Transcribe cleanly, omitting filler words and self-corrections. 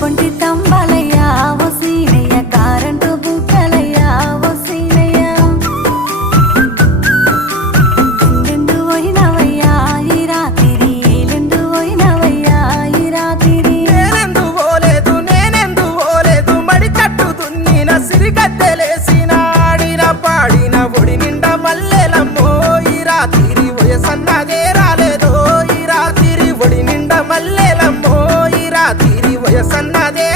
కొంటి తంబాలయ్యా ఓ సీనయ్య కారంటు బుక్కలయ్యా ఓ సీనయ్య ఎందెందు పోయినవయ్యా ఈ రాత్రి ఏలెందు పోయినవయ్యా ఈ రాత్రి నేనెందు పోలేదు మడి కట్టు దున్నిన సిరిగద్దెలేసిన ఆడిన పాడిన ఒడి నిండా మల్లెలమ్మో ఈ రాత్రి వయసన్నదే రాలేదో ఈ రాత్రి ఒడి నిండా మల్లెలమ్మో ఈ రాత్రి వయసన్నదే